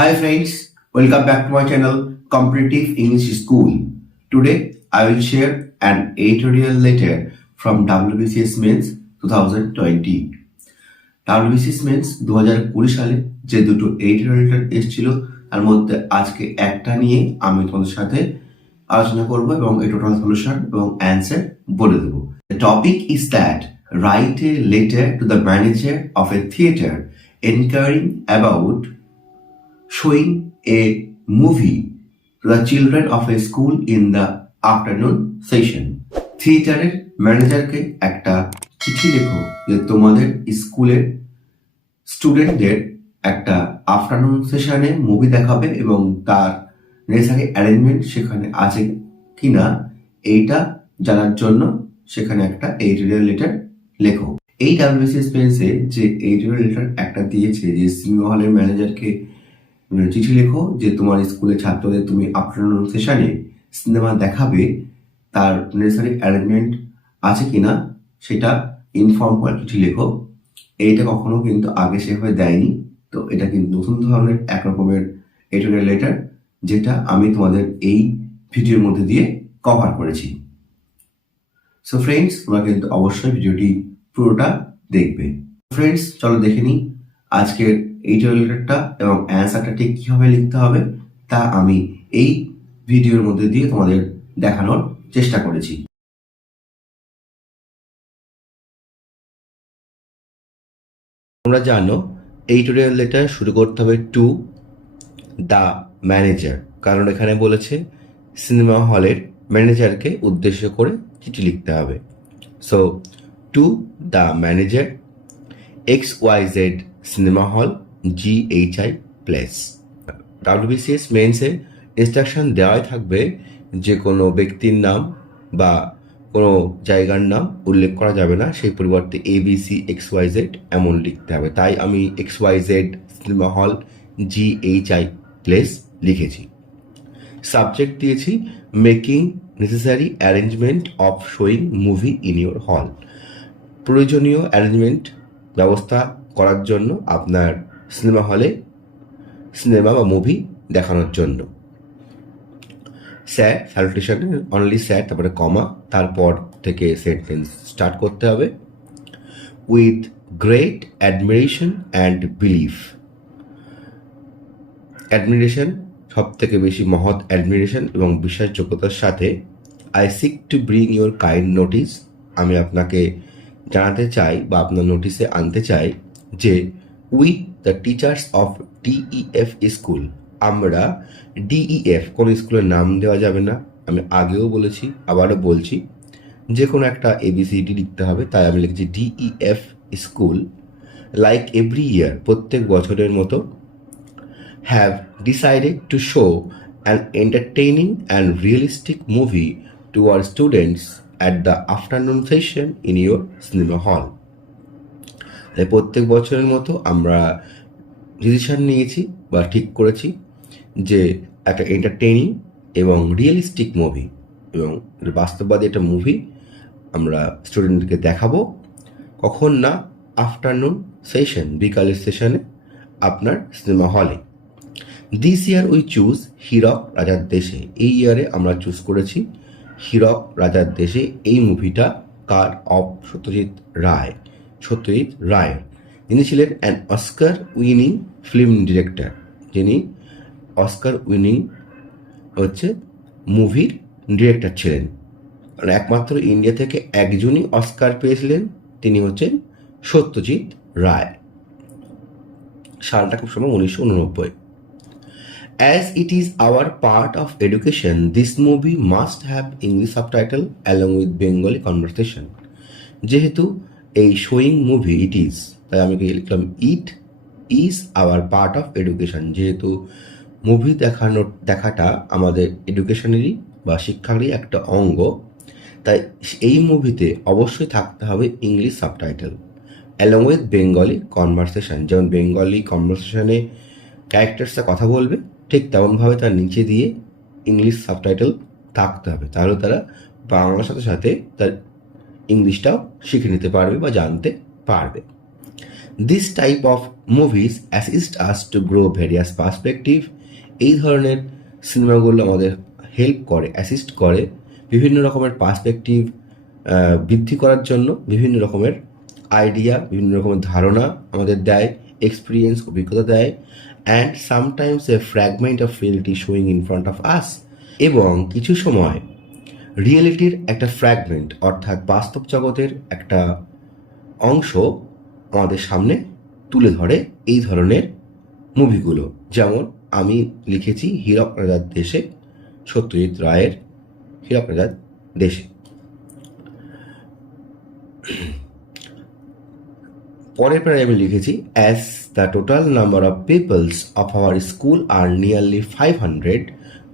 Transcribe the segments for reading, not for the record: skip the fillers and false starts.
Hi friends, welcome back to my channel Competitive English School. Today I will share an editorial letter from WBCS Mains 2020. WBCS Mains 2020 সালে যে দুটো editorial letter এসেছিল তার মধ্যে আজকে একটা নিয়ে আমি তোমাদের সাথে আলোচনা করব এবং এর টোটাল সলিউশন এবং অ্যান্সার বলে দেব। The topic is that write a letter to the manager of a theater inquiring about showing a movie to the children of a school in the afternoon session. থিয়েটারের ম্যানেজারকে একটা চিঠি লেখো যে তোমাদের স্কুলের স্টুডেন্টদের একটা আফটারনুন সেশনে মুভি দেখাবে এবং তার নেসেসারি অ্যারেঞ্জমেন্ট সেখানে আছে কিনা এইটা জানার জন্য সেখানে একটা এডিটোরিয়াল লেটার লেখো। এই WBCS পেন্সে যে এডিটোরিয়াল লেটার একটা দিয়েছে যে সিনেমা হলের ম্যানেজারকে চিঠি লেখো যে তোমার স্কুলের ছাত্রদের তুমি আফটারনুন সেশনে সিনেমা দেখাবে, তার নেসেসারি অ্যারেঞ্জমেন্ট আছে কিনা সেটা ইনফর্ম করে চিঠি লেখো। এইটা কখনো কিন্তু আগে সেভাবে দেয়নি, তো এটা কিন্তু নতুন ধরনের এক রকমের এডিটোরিয়াল লেটার যেটা আমি তোমাদের এই ভিডিওর মধ্যে দিয়ে কভার করেছি। সো ফ্রেন্ডস, তোমরা কিন্তু অবশ্যই ভিডিওটি পুরোটা দেখবে। ফ্রেন্ডস, চলো দেখে নিই আজকের এডিটোরিয়াল লেটারটা এবং অ্যান্সারটা ঠিক কীভাবে লিখতে হবে তা আমি এই ভিডিওর মধ্যে দিয়ে তোমাদের দেখানোর চেষ্টা করেছি। তোমরা জানো এডিটোরিয়াল লেটার শুরু করতে হবে টু দ্য ম্যানেজার, কারণ এখানে বলেছে সিনেমা হলের ম্যানেজারকে উদ্দেশ্য করে চিঠি লিখতে হবে। So to the manager XYZ cinema hall GHI place. WBCS মেন্সে ইনস্ট্রাকশন দেওয়াই থাকবে যে কোনো ব্যক্তির নাম বা কোনো জায়গার নাম উল্লেখ করা যাবে না, সেই পরিবর্তে ABC XYZ এমন লিখতে হবে। তাই আমি XYZ cinema hall GHI place লিখেছি। সাবজেক্ট দিয়েছি making necessary arrangement of showing movie in your হল। প্রয়োজনীয় অ্যারেঞ্জমেন্ট ব্যবস্থা করার জন্য আপনার সিনেমা হলে সিনেমা বা মুভি দেখানোর জন্য। স্যার স্যালুটেশন অনলি স্যার, তারপরে কমা, তারপর থেকে সেন্টেন্স স্টার্ট করতে হবে। With great admiration and belief. Admiration সব থেকে বেশি মহৎ অ্যাডমিরেশন এবং বিশ্বাসযোগ্যতার সাথে I seek to bring your kind notice. আমি আপনাকে জানাতে চাই বা আপনার নোটিসে আনতে চাই যে we the teachers of DEF school, আমরা DEF কোনো স্কুলের নাম দেওয়া যাবে না, আমি আগেও বলেছি আবারও বলছি, যে কোনো একটা ABCD লিখতে হবে, তাই আমি লিখছি DEF school like every year, প্রত্যেক বছরের মতো, have decided to show an entertaining and realistic movie to our students at the afternoon session in your cinema hall. তাই প্রত্যেক বছরের মতো আমরা ডিসিশন নিয়েছি বা ঠিক করেছি যে একটা এন্টারটেইনিং এবং রিয়েলিস্টিক মুভি এবং বাস্তববাদী একটা মুভি আমরা স্টুডেন্টকে দেখাবো। কখন না, আফটারনুন সেশন, বিকালের সেশনে আপনার সিনেমা হলে। দিস ইয়ার উই চুজ হীরক রাজার দেশে। এই ইয়ারে আমরা চুজ করেছি হীরক রাজার দেশে। এই মুভিটা কার? অফ সত্যজিৎ রায়। সত্যজিৎ রায়, যিনি ছিলেন an Oscar winning film director, যিনি অস্কার উইনিং হচ্ছে মুভির ডিরেক্টর ছিলেন। একমাত্র ইন্ডিয়া থেকে একজনই অস্কার পেয়েছিলেন, তিনি হচ্ছেন সত্যজিৎ রায়। সালটা খুব সময় 1989। As it is our part of education, this movie must have English subtitle along with Bengali conversation. যেহেতু এই শোয়িং মুভি ইট ইজ, তাই আমি লিখলাম it is our part of education. যেহেতু মুভি দেখাটা আমাদের এডুকেশনেরই বা শিক্ষারই একটা অঙ্গ, তাই এই মুভিতে অবশ্যই থাকতে হবে English subtitle along with Bengali conversation. যেমন বেঙ্গলি কনভারসেশনে ক্যারেক্টার্সটা কথা বলবে, ঠিক তেমনভাবে তার নিচে দিয়ে ইংলিশ সাবটাইটেল থাকতে হবে, তাহলে তারা বাংলার সাথে সাথে তার ইংলিশটাও শিখে নিতে পারবে বা জানতে পারবে। This type of movies assist us to grow various perspective. এই ধরনের সিনেমাগুলো আমাদের হেল্প করে, অ্যাসিস্ট করে বিভিন্ন রকমের পার্সপেক্টিভ বৃদ্ধি করার জন্য, বিভিন্ন রকমের আইডিয়া, বিভিন্ন রকমের ধারণা আমাদের দেয়, এক্সপিরিয়েন্স, অভিজ্ঞতা দেয়, and sometimes a fragment of reality showing in front of us. এবং কিছু সময় রিয়েলিটির একটা ফ্র্যাগমেন্ট অর্থাৎ বাস্তব জগতের একটা অংশ আমাদের সামনে তুলে ধরে এই ধরনের মুভিগুলো। যেমন আমি লিখেছি হীরক রাজার দেশে, সত্যজিৎ রায়ের হীরক রাজার দেশে। পরের প্রায় আমি লিখেছি as the total number of peoples of our school are nearly 500,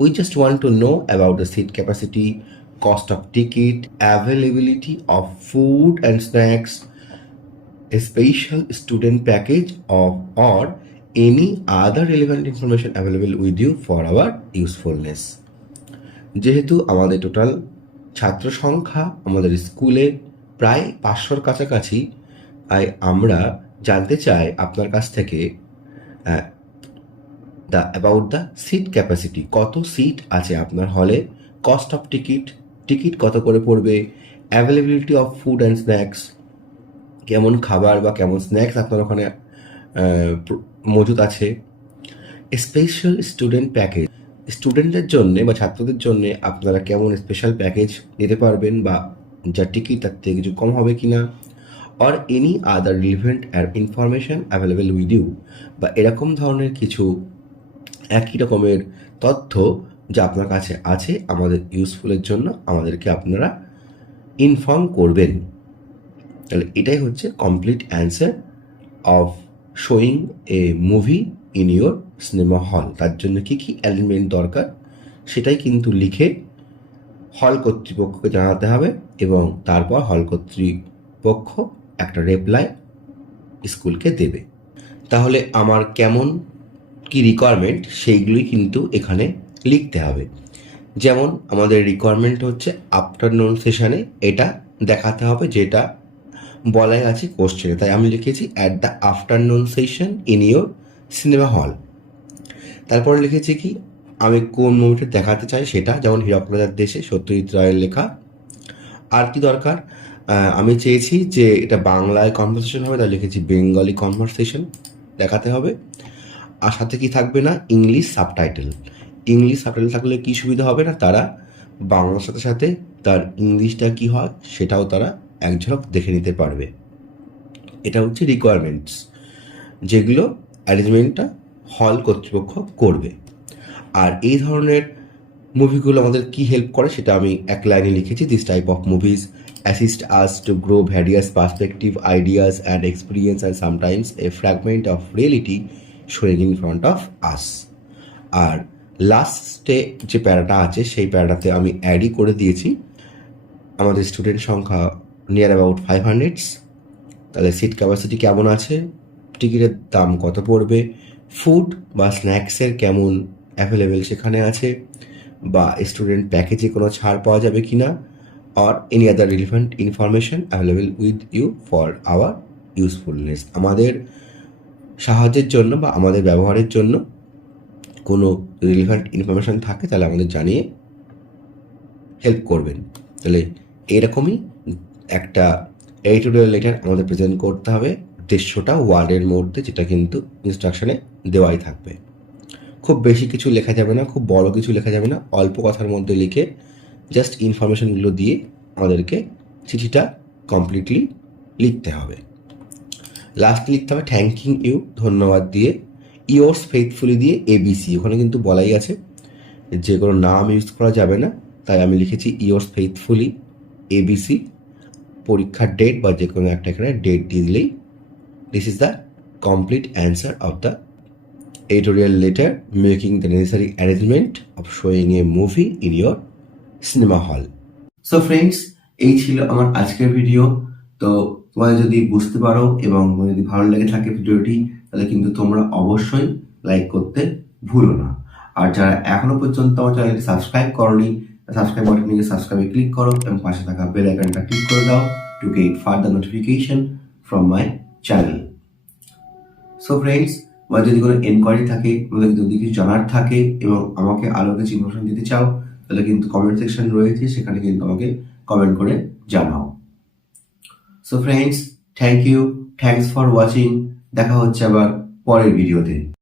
we just want to know about the seat capacity, cost of ticket, availability of food and snacks, a special student package of or any other relevant information available with you for our usefulness. যেহেতু আমাদের total ছাত্র সংখ্যা আমাদের স্কুলে প্রায় 500-র কাছাকাছি, তাই আমরা জানতে চাই আপনার কাছ থেকে অ্যাবাউট দ্য সিট ক্যাপাসিটি, কত সিট আছে আপনার হলে, কস্ট অফ টিকিট কত করে পড়বে, availability of food and snacks, কেমন খাবার বা কেমন স্ন্যাক্স আপনার ওখানে মজুদ আছে, স্পেশাল স্টুডেন্ট প্যাকেজ, স্টুডেন্টদের জন্যে বা ছাত্রদের জন্যে আপনারা কেমন স্পেশাল প্যাকেজ নিতে পারবেন বা যা টিকিট তার থেকে কিছু কম হবে কি না, or any other relevant information available with you, বা এরকম ধরনের কিছু একই রকমের তথ্য যা আপনার কাছে আছে আমাদের ইউজফুলের জন্য আমাদেরকে আপনারা ইনফর্ম করবেন। তাহলে এটাই হচ্ছে complete answer of showing A movie in your cinema hall. তার জন্য কী কী এলিমেন্ট দরকার সেটাই কিন্তু লিখে হল কর্তৃপক্ষকে জানাতে হবে, এবং তারপর হল কর্তৃপক্ষ একটা রিপ্লাই স্কুলকে দেবে। তাহলে আমার কেমন কি রিকোয়ারমেন্ট সেইগুলোই কিন্তু এখানে লিখতে হবে। যেমন আমাদের রিকোয়ারমেন্ট হচ্ছে আফটারনুন সেশনে এটা দেখাতে হবে, যেটা বলাই আছে কোশ্চেনে, তাই আমি লিখেছি at the afternoon session in your cinema hall. তারপরে লিখেছি কি আমি কোন মুভিটা দেখাতে চাই সেটা, যেমন হীরক রাজার দেশে, সত্যজিৎ রায়ের লেখা। আর কি দরকার, আমি চেয়েছি যে এটা বাংলায় কনভারসেশন হবে, তাই লিখেছি বেঙ্গলি কনভারসেশন দেখাতে হবে। আর সাথে কি থাকবে না, ইংলিশ সাবটাইটেল। ইংলিশ সাবটাইটেল থাকলে কি সুবিধা হবে না, তারা বাংলার সাথে সাথে তার ইংলিশটা কি হয় সেটাও তারা এক ঝলক দেখে নিতে পারবে। এটা হচ্ছে রিকোয়ারমেন্টস, যেগুলো অ্যারেঞ্জমেন্টটা হল কর্তৃপক্ষ করবে। আর এই ধরনের মুভিগুলো আমাদের কি হেল্প করে সেটা আমি এক লাইনে লিখেছি, this type of movies assist us to grow various perspective, ideas and experience, and sometimes a fragment of reality showing in front of us. আর লাস্টে যে প্যারাটা আছে সেই প্যারাটাতে আমি অ্যাডই করে দিয়েছি আমাদের স্টুডেন্ট সংখ্যা নিয়ার অ্যাবাউট 500, তাহলে সিট ক্যাপাসিটি কেমন আছে, টিকিটের দাম কত পড়বে, ফুড বা স্ন্যাক্সের কেমন অ্যাভেলেবেল সেখানে আছে, বা স্টুডেন্ট প্যাকেজে কোনো ছাড় পাওয়া যাবে কি না, or any other relevant information available with you for our usefulness, আমাদের সাহায্যের জন্য বা আমাদের ব্যবহারের জন্য কোনো রিলেভেন্ট ইনফরমেশান থাকে তাহলে আমাদের জানিয়ে হেল্প করবেন। তাহলে এরকমই একটা এডিটোরিয়াল লেটার আমাদের প্রেজেন্ট করতে হবে 150টা ওয়ার্ডের মধ্যে, যেটা কিন্তু ইনস্ট্রাকশনে দেওয়াই থাকবে। খুব বেশি কিছু লেখা যাবে না, খুব বড় কিছু লেখা যাবে না, অল্প কথার মধ্যে লিখে জাস্ট ইনফরমেশনগুলো দিয়ে আমাদেরকে চিঠিটা কমপ্লিটলি লিখতে হবে। লাস্ট লিখতে হবে থ্যাঙ্কিং ইউ, ধন্যবাদ দিয়ে, ইয়োর্স ফেইথফুলি দিয়ে ABC, ওখানে কিন্তু বলাই আছে যে কোনো নাম ইউজ করা যাবে না, তাই আমি লিখেছি ইয়োর্স ফেইথফুলি ABC, পরীক্ষার ডেট বা যে কোনো একটা এখানে ডেট দিয়ে দিলেই this is the complete answer of the editorial letter making the necessary arrangement of showing a movie in your cinema hall. So friends, এই ছিল আমার আজকের ভিডিও। তো তোমরা যদি বুঝতে পারো এবং যদি ভালো লেগে থাকে ভিডিওটি, তাহলে কিন্তু তোমরা অবশ্যই লাইক করতে ভুলো না। আর যারা এখনো পর্যন্ত আমার চ্যানেলটি সাবস্ক্রাইব করনি, সাবস্ক্রাইব বাটন নিয়ে সাবস্ক্রাইবে ক্লিক করো এবং পাশে থাকা বেল আইকনটা ক্লিক করে দাও to get further notification from my channel. So friends, আমার যদি কোনো এনকোয়ারি থাকে, আমাদের যদি কিছু জানার থাকে এবং আমাকে আরও কিছু ইনফরমেশন দিতে চাও, তাহলে কিন্তু কমেন্ট সেকশন রয়েছে, সেখানে কিন্তু আমাকে কমেন্ট করে জানাও। So friends, thank you, thanks for watching. দেখা হচ্ছে আবার পরের ভিডিওতে।